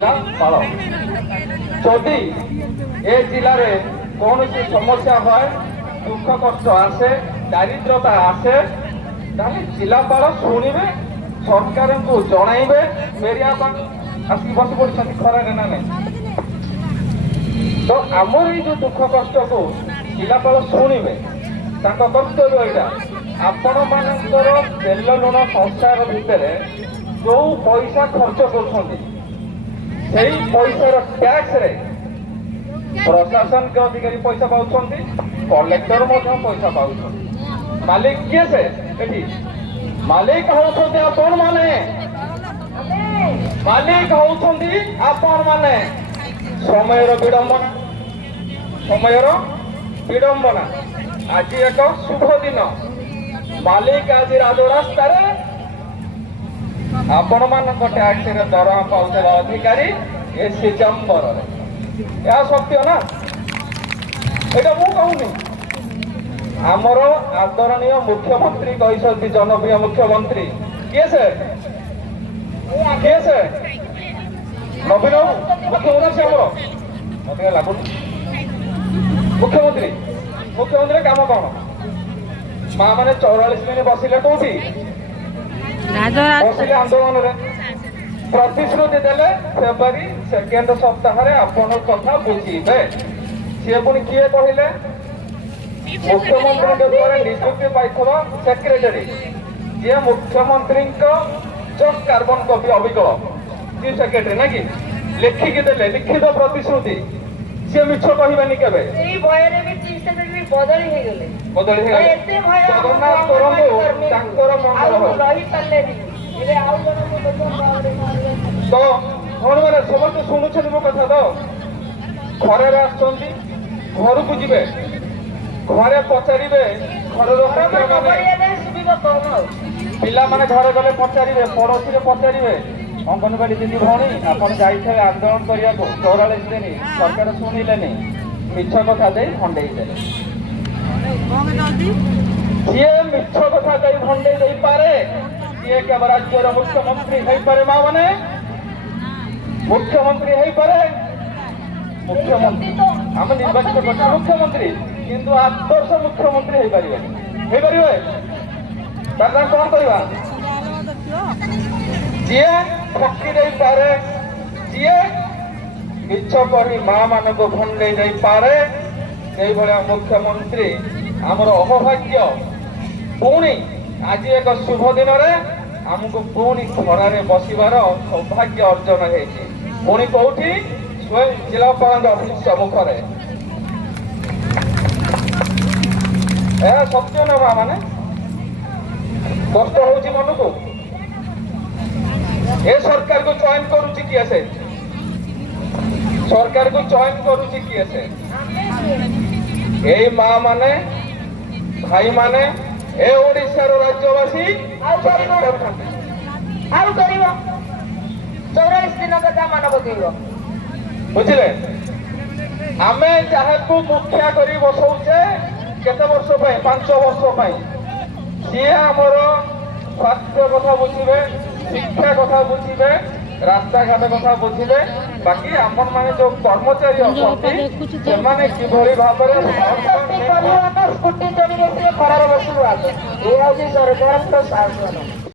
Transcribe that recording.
ପାଳ ଯଦି ଏ ଜିଲ୍ଲାରେ କୌଣସି ସମସ୍ୟା ହୁଏ, ଦୁଃଖ କଷ୍ଟ ଆସେ, ଦାରିଦ୍ରତା ଆସେ, ତାହେଲେ ଜିଲ୍ଲାପାଳ ଶୁଣିବେ, ସରକାରଙ୍କୁ ଜଣାଇବେ। ମେରିଆ ଆସିକି ବସି ପଡିଛନ୍ତି ଖରାରେ ନା ନାହିଁ। ତ ଆମର ଏଇ ଯୋଉ ଦୁଃଖ କଷ୍ଟକୁ ଜିଲ୍ଲାପାଳ ଶୁଣିବେ, ତାଙ୍କ କର୍ତ୍ତବ୍ୟ ଏଇଟା। ଆପଣ ମାନଙ୍କର ତେଲ ଲୁଣ ସଂସାର ଭିତରେ ଯୋଉ ପଇସା ଖର୍ଚ୍ଚ କରୁଛନ୍ତି, ସେଇ ପଇସାର ଟ୍ୟାକ୍ସରେ ପ୍ରଶାସନିକ ଅଧିକାରୀ ପଇସା ପାଉଛନ୍ତି, କଲେକ୍ଟର ମଧ୍ୟ ପଇସା ପାଉଛନ୍ତି। ମାଲିକ କିଏ? ସେ ଏଠି ମାଲିକ ହଉଛନ୍ତି ଆପଣ ମାନେ, ମାଲିକ ହଉଛନ୍ତି ଆପଣ ମାନେ। ସମୟର ବିଡ଼ମ୍ବନା, ସମୟର ବିଡ଼ମ୍ବନା। ଆଜି ଏକ ଶୁଭ ଦିନ। ମାଲିକ ଆଜି ରାଜରାସ୍ତାରେ, ଆପଣ ମାନଙ୍କ ଟ୍ୟାକ୍ସରେ ଦରମା ପାଉଥିବା ଅଧିକାରୀ ଏସି ଚମ୍ବରରେ। ଏହା ସତ୍ୟ ନା? ଏଇଟା ମୁଁ କହୁନି, ଆମର ଆଦରଣୀୟ ମୁଖ୍ୟମନ୍ତ୍ରୀ କହିଛନ୍ତି। ଜନପ୍ରିୟ ମୁଖ୍ୟମନ୍ତ୍ରୀ କିଏ ସେ? କିଏ ସେ? ନବୀନ ମୁଖ୍ୟମନ୍ତ୍ରୀ ଆମର। ମତେ ଲାଗୁନି ମୁଖ୍ୟମନ୍ତ୍ରୀ। ମୁଖ୍ୟମନ୍ତ୍ରୀ କାମ କଣ? ମା ମାନେ 44 ଦିନ ବସିଲେ କୋଉଠି? ବସିଲେ ଆନ୍ଦୋଳନରେ। ପ୍ରତିଶ୍ରୁତି ଦେଲେ ଫେବୃଆରୀ 2nd ସପ୍ତାହରେ ଆପଣଙ୍କ କଥା ବୁଝିବେ। ସିଏ ପୁଣି କିଏ କହିଲେ? ମୁଖ୍ୟମନ୍ତ୍ରୀଙ୍କ ଦ୍ୱାରା ନିଯୁକ୍ତି ପାଇଥିବା ସେକ୍ରେଟାରୀ, ଯିଏ ମୁଖ୍ୟମନ୍ତ୍ରୀଙ୍କ ଜଷ୍ଟ କାର୍ବନ କପି ଅବିକଳ ଚିଫ ସେକ୍ରେଟାରୀ ନା କି ଲେଖିକି ଦେଲେ, ଲିଖିତ ପ୍ରତିଶ୍ରୁତି। ସିଏ ମିଛ କହିବେନି କେବେ। ବଦଳି ହେଇଗଲେ। ଜଗନ୍ନାଥ କରନ୍ତୁ ତାଙ୍କର ମଙ୍ଗଳ ହଉ। ତ ଭଉଣୀମାନେ ସମସ୍ତେ ଶୁଣୁଛନ୍ତି ମୋ କଥା? ତ ଘରରେ ଆସୁଛନ୍ତି, ଘରକୁ ଯିବେ, ଘରେ ପଚାରିବେ, ଘରର ପିଲାମାନେ ଘରେ ଗଲେ ପଚାରିବେ, ପଡୋଶୀରେ ପଚାରିବେ, ଅଙ୍ଗନବାଡି ଦିଦି ଭଉଣୀ ଆପଣ ଯାଇଥିଲେ ଆନ୍ଦୋଳନ କରିବାକୁ 44 ଦିନ, ସରକାର ଶୁଣିଲେନି, ମିଛ କଥା ଦେଇ ଭଣ୍ଡେଇ ଦେଲେ। ଯିଏ ମିଛ କଥା ଦେଇ ଭଣ୍ଡେଇ ଦେଇପାରେ, ସିଏ କେବଳ ରାଜ୍ୟର ମୁଖ୍ୟମନ୍ତ୍ରୀ ହେଇପାରେ। ମା ମାନେ ମୁଖ୍ୟମନ୍ତ୍ରୀ ହେଇପାରେ। ମୁଖ୍ୟମନ୍ତ୍ରୀ ଆମେ ନିର୍ବାଚିତ କରୁଛୁ ମୁଖ୍ୟମନ୍ତ୍ରୀ, କିନ୍ତୁ ଆଦର୍ଶ ମୁଖ୍ୟମନ୍ତ୍ରୀ ହେଇପାରିବେନି। ହେଇପାରିବେ? ତାହେଲେ କଣ କରିବା? ଯିଏ ଠକି ଦେଇପାରେ, ଯିଏ ମିଛ କହି ମା ମାନଙ୍କୁ ଭଣ୍ଡେଇ ଦେଇପାରେ, ସେଇଭଳିଆ ମୁଖ୍ୟମନ୍ତ୍ରୀ ଆମର ଅହଭାଗ୍ୟ। ପୁଣି ଆଜି ଏକ ଶୁଭ ଦିନରେ ଆମକୁ ପୁଣି ଖରାରେ ବସିବାର ସୌଭାଗ୍ୟ ଅର୍ଜନ ହେଇଛି। ପୁଣି କୋଉଠି? ସ୍ୱୟଂ ଜିଲ୍ଲାପାଳଙ୍କ ଅଫିସ ସମ୍ମୁଖରେ। ଏହା ସତ୍ୟ ନା ମା ମାନେ? କଷ୍ଟ ହଉଛି ମନକୁ। ଏ ସରକାରକୁ ଚୟନ କରୁଛି କିଏ? ସେ ସରକାରକୁ ଚୟନ କରୁଛି କିଏ? ସେ ଏଇ ମା ମାନେ, ଭାଇ ମାନେ, ଏ ଓଡିଶାର ରାଜ୍ୟବାସୀ। ଆଉ କରିବ 44 ଦିନ କଥା ମନେ ପକେଇବ। ବୁଝିଲେ? ଆମେ ଯାହାକୁ ମୁଖିଆ କରି ବସଉଛେ କେତେ ବର୍ଷ ପାଇଁ? 5 ବର୍ଷ ପାଇଁ। ସିଏ ଆମର ସ୍ୱାସ୍ଥ୍ୟ କଥା ବୁଝିବେ, ଶିକ୍ଷା କଥା ବୁଝିବେ, ରାସ୍ତାଘାଟ କଥା ବୁଝିବେ। ବାକି ଆପଣ ମାନେ ଯୋଉ କର୍ମଚାରୀ ଅଛନ୍ତି, ସେମାନେ କିଭଳି ଭାବରେ ସ୍କୁଟି ଚଢ଼ି ବସିବେ, ଖରାରେ ବସିବୁ। ଏ ହଉଛି ସରକାରଙ୍କ ଶାସନ।